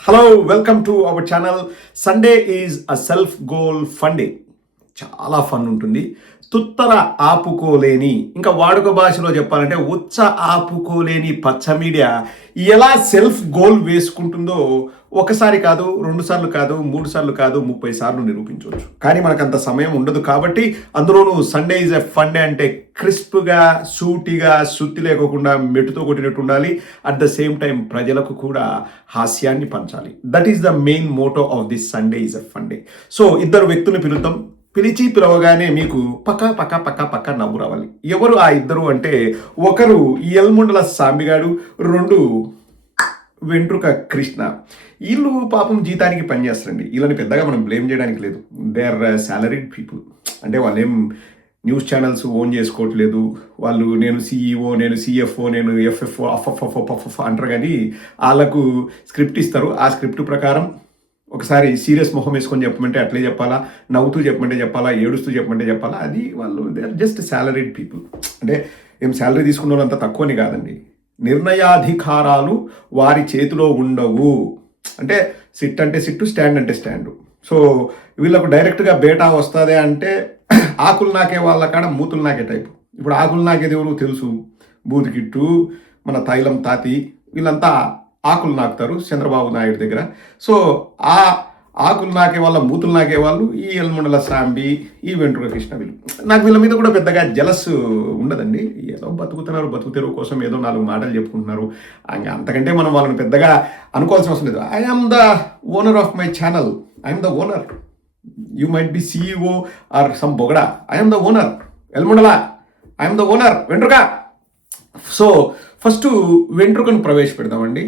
Hello welcome to our channel Sunday is a self goal funday చాలా fun ఉంటుంది. తుత్తర ఆపుకోలేని. ఇంకా వాడుక భాషలో చెప్పాలంటే ఉచ్చ ఆపుకోలేని పచ్చ మీడియా ఎలా సెల్ఫ్ గోల్ వేసుకుంటుందో ఒకసారి కాదు రెండు సార్లు కాదు మూడు సార్లు కాదు ముప్పై సార్లు నిరూపించవచ్చు. కానీ మనకు అంత సమయం ఉండదు కాబట్టి అందులోనూ సండే ఈజ్ ఎ ఫండే అంటే క్రిస్ప్గా సూటిగా సుత్తి లేకోకుండా మెట్టుతో కొట్టినట్టు ఉండాలి. అట్ ద సేమ్ టైం ప్రజలకు కూడా హాస్యాన్ని పంచాలి. That is the main motto of this Sunday is a funday so ఇద్దరు వ్యక్తులను పిలుద్దాం. పిలిచి పిలవగానే మీకు పక్క పక్క పక్క పక్క నవ్వు రావాలి. ఎవరు ఆ ఇద్దరు అంటే ఒకరు ఎల్ముండల సాంబిగాడు రెండు వెంట్రుక కృష్ణ. వీళ్ళు పాపం జీతానికి పనిచేస్తారండి. వీళ్ళని పెద్దగా మనం బ్లేమ్ చేయడానికి లేదు. దే ఆర్ సాలరీడ్ పీపుల్ అంటే వాళ్ళు ఏం న్యూస్ ఛానల్స్ ఓన్ చేసుకోవట్లేదు. వాళ్ళు నేను సీఈఓ నేను సిఎఫ్ఓ నేను ఎఫ్ఎఫ్ఓ అఫ్ అంటారు కానీ వాళ్ళకు స్క్రిప్ట్ ఇస్తారు. ఆ స్క్రిప్ట్ ప్రకారం ఒకసారి సీరియస్ మొహం వేసుకొని చెప్పమంటే అట్లే చెప్పాలా? నవ్వుతూ చెప్పమంటే చెప్పాలా? ఏడుస్తూ చెప్పమంటే చెప్పాలా? అది వాళ్ళు they are just salaried people అంటే ఏం శాలరీ తీసుకున్న వాళ్ళంతా తక్కువని కాదండి. నిర్ణయాధికారాలు వారి చేతిలో ఉండవు. అంటే సిట్ అంటే సిట్టు స్టాండ్ అంటే స్టాండ్ సో వీళ్ళకు డైరెక్ట్గా బేటా వస్తుంది అంటే ఆకులు నాకే వాళ్ళ కాడ మూతులు నాకే టైపు ఇప్పుడు ఆకులు నాకేది ఎవరు తెలుసు. బూతికిట్టు మన తైలం తాతి వీళ్ళంతా ఆకులు నాకుతారు చంద్రబాబు నాయుడు దగ్గర. సో ఆ ఆకులు నాకే వాళ్ళ మూతులు నాకే వాళ్ళు ఈ ఎల్మండల సాంబి ఈ వెంట్రుక కృష్ణ వీళ్ళు. నాకు వీళ్ళ మీద కూడా పెద్దగా జలస్ ఉండదండి. ఏదో బతుకుతున్నారు బతుకుతెరు కోసం ఏదో నాలుగు మాటలు చెప్పుకుంటున్నారు. అంతకంటే మనం వాళ్ళని పెద్దగా అనుకోవాల్సిన అవసరం లేదు. I am the owner of my channel I'm the owner you might be CEO or some బొగడా I'm the owner ఎల్మండల ఐఎమ్ ద ఓనర్ వెంట్రుక సో ఫస్ట్ వెంట్రుకను ప్రవేశపెడదామండి.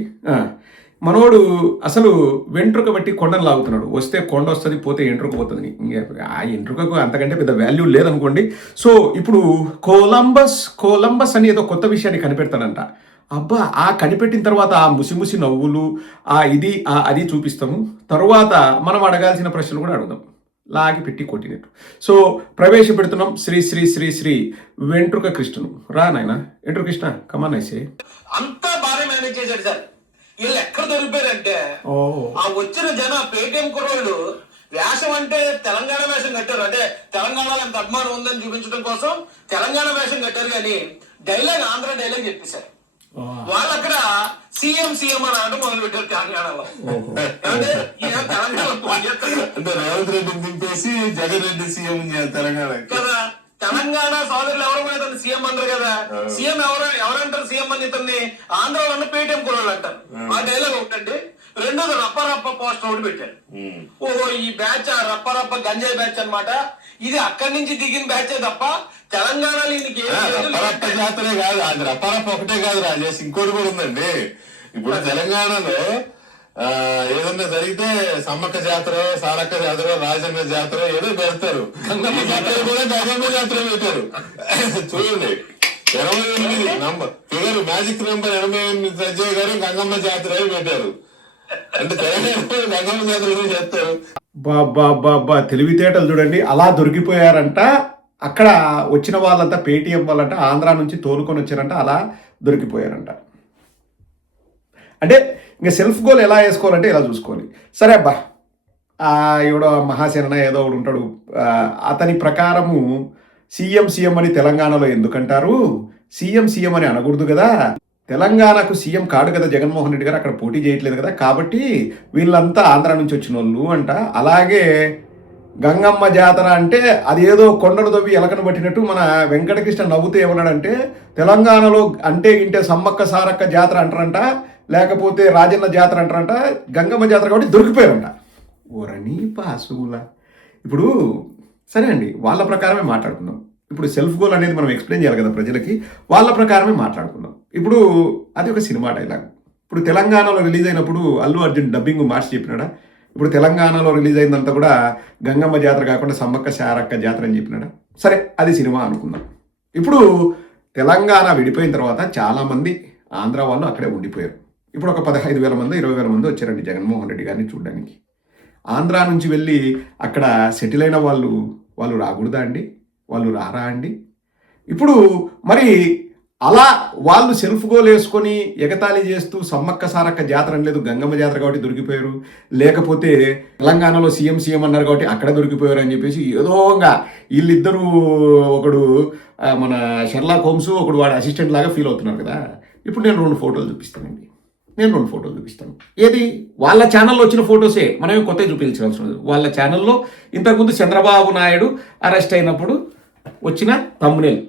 మనోడు అసలు వెంట్రుక బట్టి కొండను లాగుతున్నాడు. వస్తే కొండ వస్తుంది పోతే ఎంట్రుక పోతుంది ఆ ఎంట్రుకకు అంతకంటే పెద్ద వాల్యూ లేదనుకోండి. సో ఇప్పుడు కొలంబస్ కొలంబస్ అని ఏదో కొత్త విషయాన్ని కనిపెడతాడంట. అబ్బా ఆ కనిపెట్టిన తర్వాత ఆ ముసిముసి నవ్వులు ఆ ఇది ఆ అది చూపిస్తాము. తర్వాత మనం అడగాల్సిన ప్రశ్నలు కూడా అడుగుదాం. లాగి పెట్టి కొట్టినట్టు. సో ప్రవేశపెడుతున్నాం శ్రీ శ్రీ శ్రీ శ్రీ వెంట్రుక కృష్ణను రా నాయన వెంట్రుక కృష్ణ కమాన్ ఐసే అంతా బాగా మేనేజ్ చేశాడు సార్. వీళ్ళు ఎక్కడ దొరికిపోయారంటే ఓ. ఆ వచ్చిన జన పేటిఎం కుర్రోళ్ళు వేషం అంటే తెలంగాణ వేషం కట్టారు. అంటే తెలంగాణలో ఎంత అభిమానం ఉందని చూపించడం కోసం తెలంగాణ వేషం కట్టారు కానీ డైలాగ్ ఆంధ్ర డైలాగ్ చెప్పేశారు. వాళ్ళు అక్కడ సీఎం సీఎం అని అనడం మొదలు పెట్టారు తెలంగాణలో అంటే రేవంత్ రెడ్డిని దింపేసి జగన్ రెడ్డి సీఎం తెలంగాణ కదా తెలంగాణ సోదరులు ఎవరు కూడా ఇతన్ని సీఎం అంటారు కదా. సీఎం ఎవరు ఎవరంటారు సీఎం అని ఇతన్ని? ఆంధ్రలో ఉన్న పేటిఎం కుర్రోళ్ళు అంటారు. ఆ. డైలాగ్ ఒకటండి. రెండోది రప్ప రప్ప పోస్టర్ ఒకటి పెట్టారు. ఓహో ఈ బ్యాచ్ ఆ రప్ప రప్ప గంజాయి బ్యాచ్ అన్నమాట. ఇది అక్కడి నుంచి దిగిన బ్యాచే తప్ప తెలంగాణలో ఈయనకి. రప్పరప్ప జాతరే కాదు అది రప్పరప్ప ఒకటే కాదు రాజేష్ ఇంకోటి కూడా ఉందండి. ఇప్పుడు తెలంగాణలో ఆ ఏదన్నా జరిగితే సమ్మక్క జాతర సారక్క జాతర రాజన్న జాతర ఏదో పెడతారు. గంగమ్మ జాతర. కూడా గంగమ్మ జాతర పెట్టారు. చూడండి ఎనభై ఎనిమిది నంబర్ ఫిగర్ మ్యాజిక్ నెంబర్ ఎనభై ఎనిమిది సంజయ్ గారు గంగమ్మ జాతర పెట్టారు. బాబా తెలివితేటలు చూడండి. అలా దొరికిపోయారంట. అక్కడ వచ్చిన వాళ్ళంతా పేటీఎం వాళ్ళంట ఆంధ్ర నుంచి తోలుకొని వచ్చారంట. అలా దొరికిపోయారంట. అంటే ఇంకా సెల్ఫ్ గోల్ ఎలా వేసుకోవాలంటే ఇలా చూసుకోవాలి. సరే అబ్బా. ఆ ఎవడో మహాసేన ఏదో ఒకడు ఉంటాడు. అతని ప్రకారము సీఎం సీఎం అని తెలంగాణలో ఎందుకంటారు? సీఎం సీఎం అని అనకూడదు కదా. తెలంగాణకు సీఎం కాడు కదా జగన్మోహన్ రెడ్డి గారు అక్కడ పోటీ చేయట్లేదు కదా. కాబట్టి వీళ్ళంతా ఆంధ్ర నుంచి వచ్చిన వాళ్ళు అంట. అలాగే గంగమ్మ జాతర అంటే అది ఏదో కొండలు తవ్వి ఎలకను పట్టినట్టు మన వెంకటకృష్ణ నవ్వుతూ ఏమన్నాడంటే తెలంగాణలో అంటే ఇంటే సమ్మక్క సారక్క జాతర అంటారంట లేకపోతే రాజన్న జాతర అంటారంట గంగమ్మ జాతర కాబట్టి దొరికిపోయారంట. ఓరణి పాసుల. ఇప్పుడు సరే అండి వాళ్ళ ప్రకారమే మాట్లాడుకుందాం. ఇప్పుడు సెల్ఫ్ గోల్ అనేది మనం ఎక్స్ప్లెయిన్ చేయాలి కదా ప్రజలకి వాళ్ళ ప్రకారమే మాట్లాడుకుందాం. ఇప్పుడు అది ఒక సినిమా డైలాగ్ ఇప్పుడు తెలంగాణలో రిలీజ్ అయినప్పుడు అల్లు అర్జున్ డబ్బింగ్ మార్చి చెప్పినాడా? ఇప్పుడు తెలంగాణలో రిలీజ్ అయిందంతా కూడా గంగమ్మ జాతర కాకుండా సమ్మక్క శారక్క జాతర అని చెప్పినాడా? సరే అది సినిమా అనుకుందాం. ఇప్పుడు తెలంగాణ విడిపోయిన తర్వాత చాలామంది ఆంధ్ర వాళ్ళు అక్కడే ఉండిపోయారు. ఇప్పుడు ఒక పదహైదు వేల మంది ఇరవై వేల మంది వచ్చారండి జగన్మోహన్ రెడ్డి గారిని చూడడానికి. ఆంధ్ర నుంచి వెళ్ళి అక్కడ సెటిల్ అయిన వాళ్ళు వాళ్ళు రాకూడదా అండి? వాళ్ళు రారా అండి? ఇప్పుడు మరి అలా వాళ్ళు సెల్ఫ్ గోల్ వేసుకొని ఎగతాళి చేస్తూ సమ్మక్క సారక్క జాతర లేదు గంగమ్మ జాతర కాబట్టి దొరికిపోయారు. లేకపోతే తెలంగాణలో సీఎం సీఎం అన్నారు కాబట్టి అక్కడ దొరికిపోయారు అని చెప్పేసి ఏదోగా వీళ్ళిద్దరూ ఒకడు మన షెర్లా హోమ్స్ ఒకడు వాడి అసిస్టెంట్ లాగా ఫీల్ అవుతున్నారు కదా. ఇప్పుడు నేను రెండు ఫోటోలు చూపిస్తానండి. నేను రెండు ఫోటోలు చూపిస్తాను. ఏది? వాళ్ళ ఛానల్లో వచ్చిన ఫోటోసే. మనమే కొత్త చూపించాల్సి ఉంది వాళ్ళ ఛానల్లో ఇంతకుముందు చంద్రబాబు నాయుడు అరెస్ట్ అయినప్పుడు వచ్చిన తమ్మునేల్.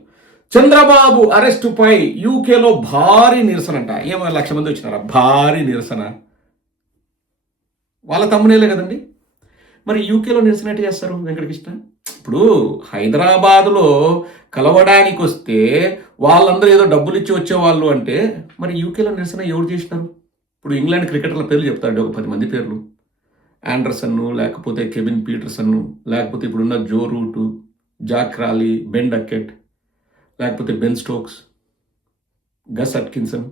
చంద్రబాబు అరెస్టుపై యూకేలో భారీ నిరసన అంట ఏమో లక్ష మంది వచ్చినారా? భారీ నిరసన. వాళ్ళ తమ్మునేలే కదండి? మరి యూకేలో నిరసన ఎట్టు చేస్తారు వెంకటకృష్ణ? ఇప్పుడు హైదరాబాదులో కలవడానికి వస్తే వాళ్ళందరూ ఏదో డబ్బులు ఇచ్చి వచ్చేవాళ్ళు అంటే మరి యూకేలో నిరసన ఎవరు చేసినారు? ఇప్పుడు ఇంగ్లాండ్ క్రికెటర్ల పేర్లు చెప్తాడు ఒక పది మంది పేర్లు. ఆండర్సన్ను లేకపోతే కెవిన్ పీటర్సన్ను లేకపోతే ఇప్పుడున్న Joe Root Zak Crawley Ben Duckett లేకపోతే Ben Stokes Gus Atkinson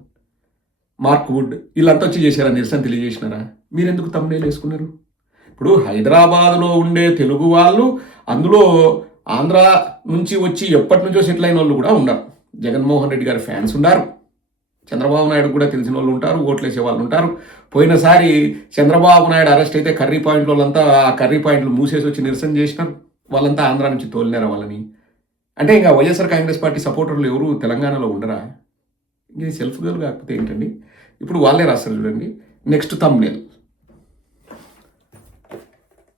Mark Wood వీళ్ళంతా వచ్చి చేశారా? నిరసన తెలియజేసినారా? మీరెందుకు తమ్ముడేలు వేసుకున్నారు? ఇప్పుడు హైదరాబాద్లో ఉండే తెలుగు వాళ్ళు అందులో ఆంధ్ర నుంచి వచ్చి ఎప్పటి నుంచో సెటిల్ అయిన వాళ్ళు కూడా ఉన్నారు. జగన్మోహన్ రెడ్డి గారి ఫ్యాన్స్ ఉన్నారు. చంద్రబాబు నాయుడు కూడా తెలిసిన వాళ్ళు ఉంటారు ఓట్లేసే వాళ్ళు ఉంటారు. పోయినసారి చంద్రబాబు నాయుడు అరెస్ట్ అయితే కర్రీ పాయింట్ వాళ్ళంతా ఆ కర్రీ పాయింట్లు మూసేసి వచ్చి నిరసన చేసినారు. వాళ్ళంతా ఆంధ్ర నుంచి తోలినారు వాళ్ళని? అంటే ఇంకా వైఎస్ఆర్ కాంగ్రెస్ పార్టీ సపోర్టర్లు ఎవరు తెలంగాణలో ఉండరా? ఇది సెల్ఫ్ గర్ల్ కాకపోతే ఏంటండి? ఇప్పుడు వాళ్ళే రాస్తారు చూడండి. నెక్స్ట్ తమ్నేల్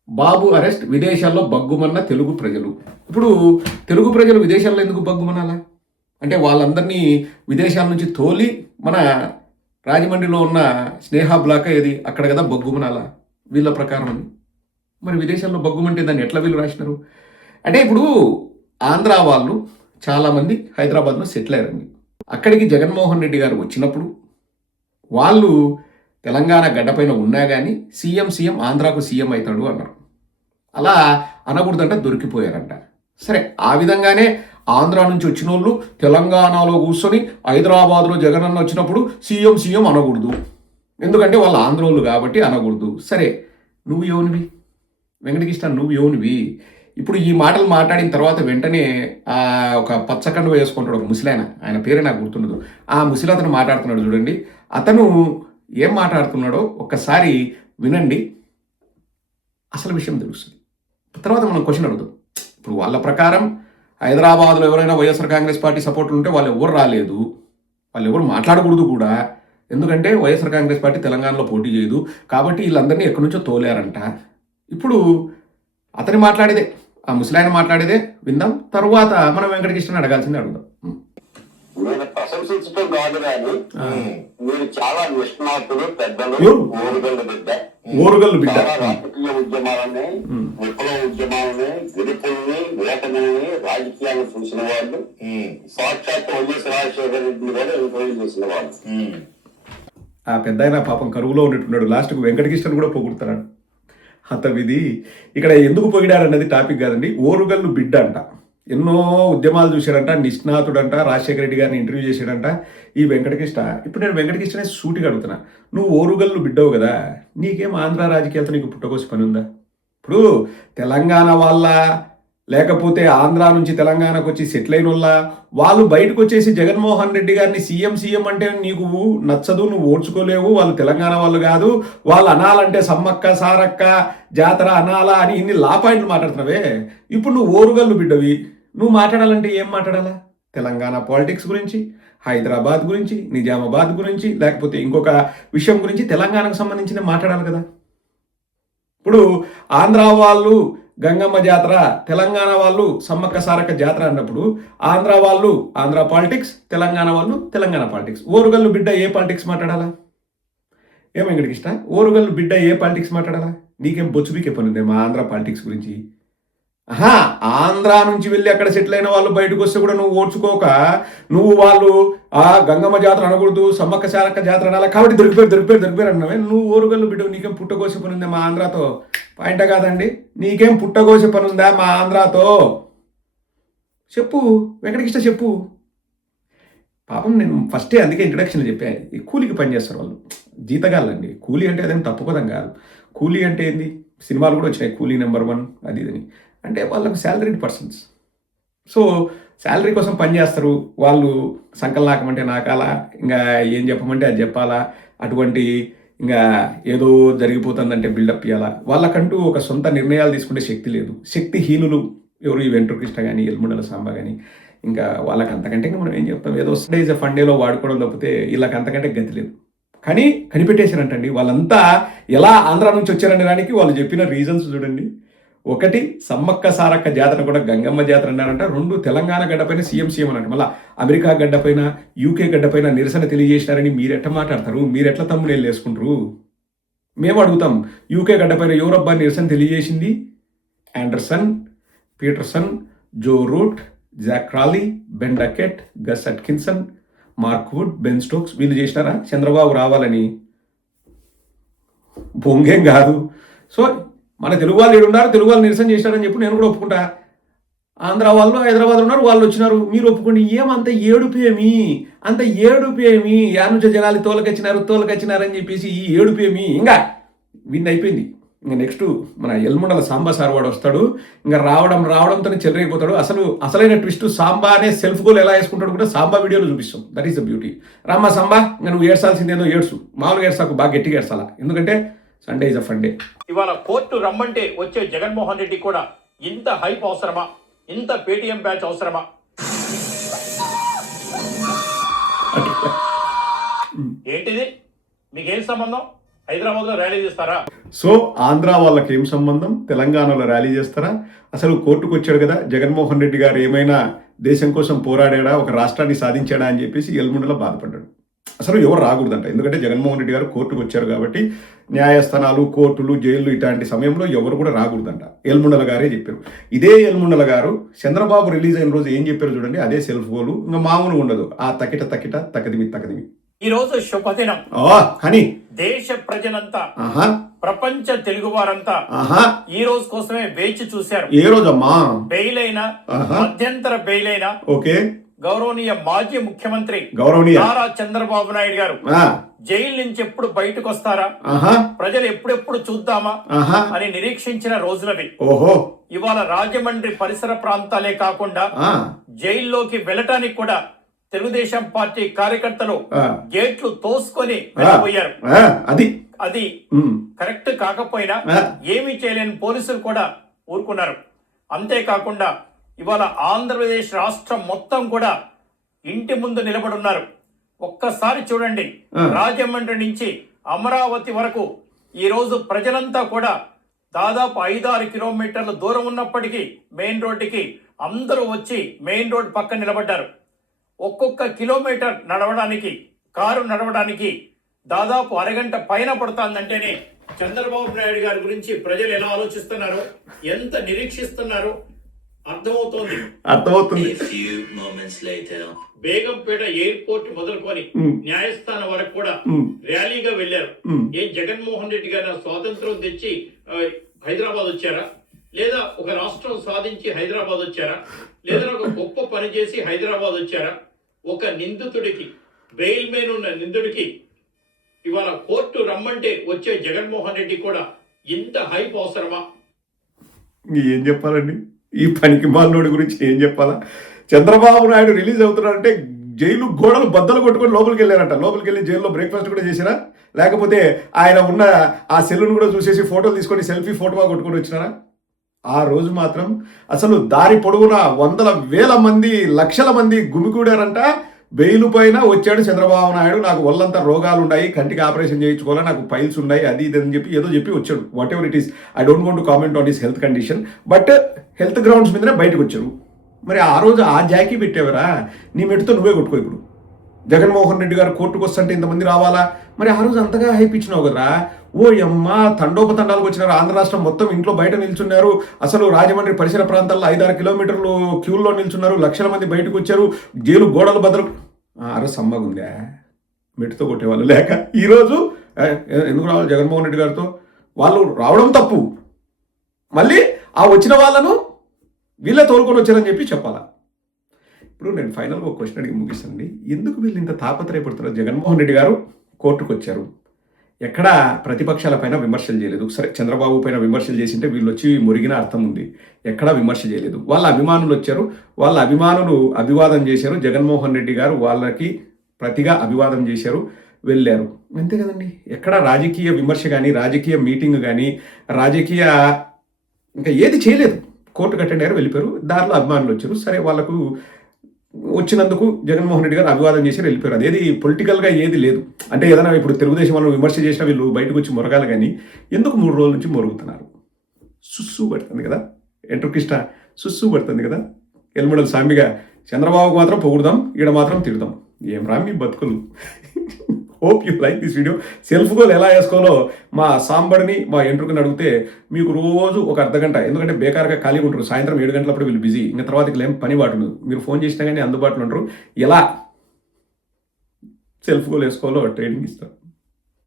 బాబు అరెస్ట్ విదేశాల్లో బగ్గుమన్న తెలుగు ప్రజలు. ఇప్పుడు తెలుగు ప్రజలు విదేశాల్లో ఎందుకు బగ్గుమనాలా అంటే వాళ్ళందరినీ విదేశాల నుంచి తోలి మన రాజమండ్రిలో ఉన్న స్నేహ బ్లాక్ ఏది? అక్కడ కదా బగ్గుమనాలా వీళ్ళ ప్రకారం అని. మరి విదేశాల్లో బొగ్గుమంటే దాన్ని ఎట్లా వీళ్ళు రాసినారు? అంటే ఇప్పుడు ఆంధ్ర వాళ్ళు చాలామంది హైదరాబాద్లో సెటిల్ అయ్యారండి. అక్కడికి జగన్మోహన్ రెడ్డి గారు వచ్చినప్పుడు వాళ్ళు తెలంగాణ గడ్డపైన ఉన్నా కానీ సీఎం సీఎం ఆంధ్రాకు సీఎం అవుతాడు అన్నారు. అలా అనకూడదంట దొరికిపోయారంట. సరే ఆ విధంగానే ఆంధ్ర నుంచి వచ్చిన వాళ్ళు తెలంగాణలో కూర్చొని హైదరాబాద్లో జగన్ అన్న వచ్చినప్పుడు సీఎం సీఎం అనకూడదు. ఎందుకంటే వాళ్ళు ఆంధ్రోళ్ళు కాబట్టి అనకూడదు. సరే నువ్వు ఎవనివి? వెంకటకృష్ణ నువ్వు ఎవనివి? ఇప్పుడు ఈ మాటలు మాట్లాడిన తర్వాత వెంటనే ఆ ఒక పచ్చకండు వేసుకుంటాడు ఒక ముసలాయన. ఆయన పేరే నాకు గుర్తుండదు. ఆ ముసలి అతను మాట్లాడుతున్నాడు చూడండి. అతను ఏం మాట్లాడుతున్నాడో ఒక్కసారి వినండి. అసలు విషయం తెలుస్తుంది. తర్వాత మనం క్వశ్చన్ అడుగుదాం. ఇప్పుడు వాళ్ళ ప్రకారం హైదరాబాద్లో ఎవరైనా వైఎస్ఆర్ కాంగ్రెస్ పార్టీ సపోర్ట్లు ఉంటే వాళ్ళు ఎవరు రాలేదు. వాళ్ళు ఎవరు మాట్లాడకూడదు కూడా. ఎందుకంటే వైఎస్ఆర్ కాంగ్రెస్ పార్టీ తెలంగాణలో పోటీ చేయదు. కాబట్టి వీళ్ళందరినీ ఎక్కడి నుంచో తోలారంట. ఇప్పుడు అతని మాట్లాడేదే ఆ ముసలాయన మాట్లాడేదే విందాం. తర్వాత మనం వెంకటకృష్ణ అడగాల్సిందే అడుగుదాం. నేను ప్రశంసించడం కాదు కానీ మీరు చాలా నిష్ణాతులు పెద్దలు? ఊరుగల బిడ్డ. ఓరుగల్లు బిడ్డ. రాజకీయ ఉద్యమాలని విప్లవ ఉద్యమాలని గిరిపుల్ని వేటనని రాజకీయాలను చూసిన వాళ్ళు సాక్షాత్ వైఎస్ రాజశేఖర రెడ్డిని కూడా ఇంటర్వ్యూ చేసిన వాళ్ళు. ఆ పెద్ద పాపం కరువులో ఉన్నట్టున్నాడు. లాస్ట్కు వెంకటకృష్ణన్ కూడా పొగుడుతున్నాడు హతవిధి. ఇక్కడ ఎందుకు పొగిడాడు అన్నది టాపిక్ కాదండి. ఓరుగల్లు బిడ్డ అంట ఎన్నో ఉద్యమాలు చూశాడంట నిష్ణాతుడంట. రాజశేఖర రెడ్డి గారిని ఇంటర్వ్యూ చేశాడంట. ఈ వెంకటకృష్ణ. ఇప్పుడు నేను వెంకటకృష్ణనే సూటిగా అడుగుతున్నా. నువ్వు ఓరుగల్లు బిడ్డవు కదా. నీకేం ఆంధ్ర రాజకీయాలతో నీకు పుట్టకోసి పని ఉందా? ఇప్పుడు తెలంగాణ వాళ్ళ లేకపోతే ఆంధ్ర నుంచి తెలంగాణకు వచ్చి సెటిల్ అయిన వాళ్ళ వాళ్ళు బయటకు వచ్చేసి జగన్మోహన్ రెడ్డి గారిని సీఎం సీఎం అంటే నీకు నచ్చదు నువ్వు ఓడ్చుకోలేవు వాళ్ళు తెలంగాణ వాళ్ళు కాదు. వాళ్ళు అనాలంటే సమ్మక్క సారక్క జాతర అనాలా అని ఇన్ని లా పాయింట్లు మాట్లాడుతున్నావే. ఇప్పుడు నువ్వు ఓరుగల్లు బిడ్డవి. నువ్వు మాట్లాడాలంటే ఏం మాట్లాడాలా? తెలంగాణ పాలిటిక్స్ గురించి హైదరాబాద్ గురించి నిజామాబాద్ గురించి లేకపోతే ఇంకొక విషయం గురించి తెలంగాణకు సంబంధించిన మాట్లాడాలి కదా. ఇప్పుడు ఆంధ్ర వాళ్ళు గంగమ్మ జాతర తెలంగాణ వాళ్ళు సమ్మక్క సారక్క జాతర అన్నప్పుడు ఆంధ్ర వాళ్ళు ఆంధ్ర పాలిటిక్స్ తెలంగాణ వాళ్ళు తెలంగాణ పాలిటిక్స్. ఓరుగల్లు బిడ్డ ఏ పాలిటిక్స్ మాట్లాడాలా? ఏం వెంకటకృష్ణ ఓరుగల్లు బిడ్డ ఏ పాలిటిక్స్ మాట్లాడాలా? నీకేం బొచ్చుబీకే పని ఉంది మా ఆంధ్ర పాలిటిక్స్ గురించి? ఆహా ఆంధ్ర నుంచి వెళ్ళి అక్కడ సెటిల్ అయిన వాళ్ళు బయటకు వస్తే కూడా నువ్వు ఓడ్చుకోక నువ్వు వాళ్ళు ఆ గంగమ్మ జాతర అనకూడదు సమ్మక్క సారక్క జాతర అనాలా? కాబట్టి దొరికిపోయారు దొరికిపోయారు దొరికిపోయారు అన్నావే. నువ్వు ఓరుగల్లు బిడ్డ నీకేం పుట్టకోసే పని ఉంది మా ఆంధ్రతో? పాయింట్ కాదండి. నీకేం పుట్టకోసే పని ఉందా మా ఆంధ్రాతో? చెప్పు వెంకటకృష్ణ చెప్పు. పాపం నేను ఫస్టే అందుకే ఇంట్రడక్షన్లో చెప్పాను. ఈ కూలికి పనిచేస్తారు వాళ్ళు. జీతగాళ్ళండి. కూలీ అంటే అదేం తప్పు కాదు. కూలీ అంటే ఏంది? సినిమాలు కూడా వచ్చినాయి. కూలీ నెంబర్ వన్ అది ఇదని అంటే వాళ్ళకు శాలరీడ్ పర్సన్స్ సో శాలరీ కోసం పని చేస్తారు. వాళ్ళు సంకల్ నాకమంటే నాకాలా? ఇంకా ఏం చెప్పమంటే అది చెప్పాలా? అటువంటి ఇంకా ఏదో జరిగిపోతుందంటే బిల్డప్ ఇవ్వాలా వాళ్ళకంటూ ఒక సొంత నిర్ణయాలు తీసుకునే శక్తి లేదు. శక్తిహీనులు ఎవరు ఈ వెంట్రుకృష్ణ కానీ ఎల్ముండల సాంబ కానీ ఇంకా వాళ్ళకి అంతకంటే ఇంకా మనం ఏం చెప్తాం? ఏదో డేస్ ఫండేలో వాడుకోవడం తప్పితే వీళ్ళకి అంతకంటే గతి లేదు. కానీ కనిపెట్టేశారంటండి. వాళ్ళంతా ఎలా ఆంధ్ర నుంచి వచ్చారనే దానికి వాళ్ళు చెప్పిన రీజన్స్ చూడండి. ఒకటి సమ్మక్క సారక్క జాతర కూడా గంగమ్మ జాతర అన్నారంట. రెండు తెలంగాణ గడ్డపైన సీఎం సీఎం అన్నట్టు మళ్ళీ అమెరికా గడ్డపైన యూకే గడ్డపైన నిరసన తెలియజేసినారని మీరెట్లా మాట్లాడతారు? మీరెట్లా తమ్ముడు వేసుకుంటారు మేము అడుగుతాం. యూకే గడ్డపైన యూరబ్బా నిరసన తెలియజేసింది Anderson Pietersen Joe Root Zak Crawley Ben Duckett Gus Atkinson Mark Wood Ben Stokes వీళ్ళు చేసినారా? చంద్రబాబు రావాలని. బొంగేం కాదు. సో మన తెలుగు వాళ్ళు ఈడు ఉన్నారు తెలుగు వాళ్ళు నిరసన చేశారని చెప్పి నేను కూడా ఒప్పుకుంటా. ఆంధ్ర వాళ్ళు హైదరాబాద్ ఉన్నారు వాళ్ళు వచ్చినారు మీరు ఒప్పుకోండి. ఏమంత ఏడుపు ఏమి? అంత ఏడుపు ఏమి? యా జనాలు తోలకొచ్చినారు తోలకొచ్చినారని చెప్పేసి ఈ ఏడుపు ఏమి? ఇంకా విన్ అయిపోయింది. ఇంకా నెక్స్ట్ మన ఎల్ముండల సాంబా సార్ వాడు వస్తాడు. ఇంకా రావడం రావడంతోనే చెలరైపోతాడు అసలు అసలైన ట్విస్ట్ సాంబా అనే సెల్ఫ్ గోల్ ఎలా వేసుకుంటాడు కూడా సాంబా వీడియోలో చూపిస్తాం. దట్ ఈస్ ద బ్యూటీ రామ్మా సాంబా ఇంకా నువ్వు ఏడ్చాల్సిందేదో ఏడ్సు మామూలుగా ఏడ్సాకు బాగా గట్టిగా ఏడ్చాలా? ఎందుకంటే సండే ఇస్ అ ఫండే ఇవాళ కోర్టు రమ్మంటే వచ్చే జగన్మోహన్ రెడ్డి కూడా ఇంత హైప్ అవసరమా? ఇంత పేటీఎం బ్యాచ్ అవసరమా? ఏంటిది? మీకేం సంబంధం? హైదరాబాద్లో ర్యాలీ చేస్తారా? సో ఆంధ్ర వాళ్ళకి ఏం సంబంధం? తెలంగాణలో ర్యాలీ చేస్తారా? అసలు కోర్టుకు వచ్చాడు కదా జగన్మోహన్ రెడ్డి గారు ఏమైనా దేశం కోసం పోరాడాడా? ఒక రాష్ట్రాన్ని సాధించాడా అని చెప్పేసి ఎల్ముండలో బాధపడ్డాడు. అసలు ఎవరు రాకూడదంట. ఎందుకంటే జగన్మోహన్ రెడ్డి గారు కోర్టుకు వచ్చారు కాబట్టి న్యాయస్థానాలు కోర్టులు జైళ్ళు ఇట్లాంటి సమయంలో ఎవరు కూడా రాకూడదంట. ఎల్ముండల గారే చెప్పారు. ఇదే ఎల్ముండల గారు చంద్రబాబు రిలీజ్ అయిన రోజు ఏం చెప్పారు చూడండి అదే సెల్ఫ్ గోలు ఇంకా మామూలు ఉండదు. ఆ తకిట తకిట తకదిమి తకదిమి. ఈ రోజు శుభదినం. ఆ కానీ దేశ ప్రజలంతా ప్రపంచ తెలుగు వారంతా ఈ రోజు కోసమే వేచి చూశారు. ఏ రోజమ్మా? బెయిల్ అయినా. మధ్యంతర బెయిల్ అయినా ఓకే. గౌరవనీయ మాజీ ముఖ్యమంత్రి గౌరవనీయ. నారా చంద్రబాబు నాయుడు గారు జైలు నుంచి ఎప్పుడు బయటకు వస్తారా? ప్రజలు ఎప్పుడెప్పుడు చూద్దామా? అని నిరీక్షించిన రోజులవి. ఓహో. ఇవాళ రాజమండ్రి పరిసర ప్రాంతాలే కాకుండా జైల్లోకి వెళ్ళటానికి కూడా తెలుగుదేశం పార్టీ కార్యకర్తలు గేట్లు తోసుకొని వెళ్ళిపోయారు. అది. అది కరెక్ట్ కాకపోయినా. ఏమీ చేయలేని పోలీసులు కూడా ఊరుకున్నారు. అంతేకాకుండా ఇవాళ ఆంధ్రప్రదేశ్ రాష్ట్రం మొత్తం కూడా ఇంటి ముందు నిలబడున్నారు. ఒక్కసారి చూడండి. రాజమండ్రి నుంచి అమరావతి వరకు ఈ రోజు ప్రజలంతా కూడా దాదాపు ఐదారు కిలోమీటర్ల దూరం ఉన్నప్పటికీ మెయిన్ రోడ్డుకి అందరూ వచ్చి మెయిన్ రోడ్ పక్కన నిలబడ్డారు. ఒక్కొక్క కిలోమీటర్ నడవడానికి కారు నడవడానికి దాదాపు అరగంట పైన పడుతుందంటేనే చంద్రబాబు నాయుడు గారి గురించి ప్రజలు ఎలా ఆలోచిస్తున్నారు? ఎంత నిరీక్షిస్తున్నారు? అర్థమవుతోంది. అర్థమవుతుంది. A few moments later. Begumpet airport మొదలుకొని న్యాయస్థానం వరకు కూడా ర్యాలీగా వెళ్ళారు. ఏ జగన్మోహన్ రెడ్డి గారు స్వాతంత్రం తెచ్చి హైదరాబాద్ వచ్చారా? లేదా ఒక రాష్ట్రం సాధించి హైదరాబాద్ వచ్చారా? లేదా ఒక గొప్ప పని చేసి హైదరాబాద్ వచ్చారా? ఒక నిందితుడికి బెయిల్ మీద ఉన్న నిందితుడికి ఇవాళ కోర్టు రమ్మంటే వచ్చే జగన్మోహన్ రెడ్డి కూడా ఇంత హైప్ అవసరమా? ఏం చెప్పాలండి? ఈ పనికి మాలినోడి గురించి ఏం చెప్పాలా? చంద్రబాబు నాయుడు రిలీజ్ అవుతున్నారంటే జైలు గోడలు బద్దలు కొట్టుకొని లోపలికి వెళ్ళారంట. లోపలికి వెళ్ళి జైల్లో బ్రేక్ఫాస్ట్ కూడా చేసినా లేకపోతే ఆయన ఉన్న ఆ సెల్లును కూడా చూసేసి ఫోటోలు తీసుకొని సెల్ఫీ ఫోటోగా కొట్టుకొని వచ్చినారా? ఆ రోజు మాత్రం అసలు దారి పొడవునా వందల వేల మంది లక్షల మంది గుమికూడారంట బెయిలు పైన వచ్చాడు చంద్రబాబు నాయుడు. నాకు ఒళ్ళంతా రోగాలు ఉన్నాయి కంటికి ఆపరేషన్ చేయించుకోవాలా? నాకు పైల్స్ ఉన్నాయి. అది ఇది అని చెప్పి ఏదో చెప్పి వచ్చాడు. Whatever it is I don't want to comment on his health condition but health grounds మీదనే బయటకు వచ్చారు. మరి ఆ రోజు ఆ జాకీ పెట్టేవరా? నీ మెట్టుతో నువ్వే కొట్టుకో ఇప్పుడు. జగన్మోహన్ రెడ్డి గారు కోర్టుకు వస్తుంటే ఇంతమంది రావాలా? మరి ఆ రోజు అంతగా హైప్ ఇచ్చినావు కదరా? ఓ అమ్మ తండోపతండాలకు వచ్చినారు ఆంధ్ర రాష్ట్రం మొత్తం ఇంట్లో బయట నిల్చున్నారు. అసలు రాజమండ్రి పరిసర ప్రాంతాల్లో ఐదారు కిలోమీటర్లు క్యూల్లో నిల్చున్నారు. లక్షల మంది బయటకు వచ్చారు. జైలు గోడలు బద్దలు అరే రోజు సమ్మగుందా. మెట్టుతో కొట్టేవాళ్ళు లేక. ఈరోజు ఎందుకు రావాలి జగన్మోహన్ రెడ్డి గారితో? వాళ్ళు రావడం తప్పు. మళ్ళీ ఆ వచ్చిన వాళ్ళను వీళ్ళే తోలుకొని వచ్చారని చెప్పి చెప్పాలా? ఇప్పుడు నేను ఫైనల్గా ఒక క్వశ్చన్ అడిగి ముగిస్తానండి. ఎందుకు వీళ్ళు ఇంత తాపత్రయపడుతున్నారు? జగన్మోహన్ రెడ్డి గారు కోర్టుకు వచ్చారు ఎక్కడ ప్రతిపక్షాల పైన విమర్శలు చేయలేదు. సరే చంద్రబాబు పైన విమర్శలు చేసింటే వీళ్ళు వచ్చి మురిగిన అర్థం ఉంది. ఎక్కడా విమర్శ చేయలేదు. వాళ్ళ అభిమానులు వచ్చారు. వాళ్ళ అభిమానులు అభివాదం చేశారు. జగన్మోహన్ రెడ్డి గారు వాళ్ళకి ప్రతిగా అభివాదం చేశారు. వెళ్ళారు. అంతే కదండి. ఎక్కడ రాజకీయ విమర్శ కానీ రాజకీయ మీటింగ్ కానీ రాజకీయ ఇంకా ఏది చేయలేదు. కోర్టు కట్టండి గారు వెళ్ళిపోయారు. దారిలో అభిమానులు వచ్చారు. సరే వాళ్ళకు వచ్చినందుకు జగన్మోహన్ రెడ్డి గారు అభివాదం చేసి వెళ్ళిపోయారు. అదేది పొలిటికల్గా ఏది లేదు. అంటే ఏదైనా ఇప్పుడు తెలుగుదేశం వాళ్ళు విమర్శ చేసినా వీళ్ళు బయటకు వచ్చి మొరగాలి కానీ ఎందుకు మూడు రోజుల నుంచి మొరుగుతున్నారు? సుస్సు పడుతుంది కదా. ఎంట్రుకృష్ణ సుస్సు పడుతుంది కదా. ఎల్మడల సామిగా చంద్రబాబుకు మాత్రం పొగుడుదాం ఈడ మాత్రం తిడదాం. ఏం రామి బతుకులు? Hope you like this video. Self goal ఎలా వేసుకోవాలో మా సాంబడిని మా ఎంట్రుకుని అడిగితే మీకు రోజు ఒక అర్ధ గంట ఎందుకంటే బేకారుగా ఖాళీగా ఉంటారు. సాయంత్రం ఏడు గంటలప్పుడు వీళ్ళు బిజీ. ఇంకా తర్వాత ఇట్లా ఏం పని బాటు మీరు ఫోన్ చేసినా కానీ అందుబాటులో ఉంటారు ఎలా? సెల్ఫ్ గోల్ వేసుకోవాలో ట్రైనింగ్ ఇస్తారు.